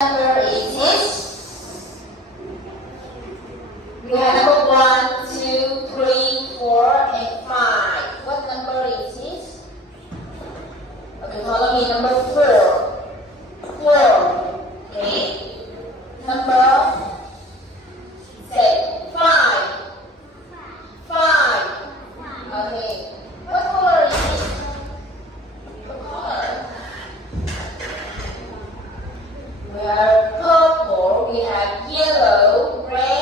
number is this? We have number 1, 2, 3, 4, and 5. What number is this? Okay, follow me. Number 4. 4. Okay. Number 6. 5. 5. Okay. What color is this? What color? We have purple, we have yellow, red,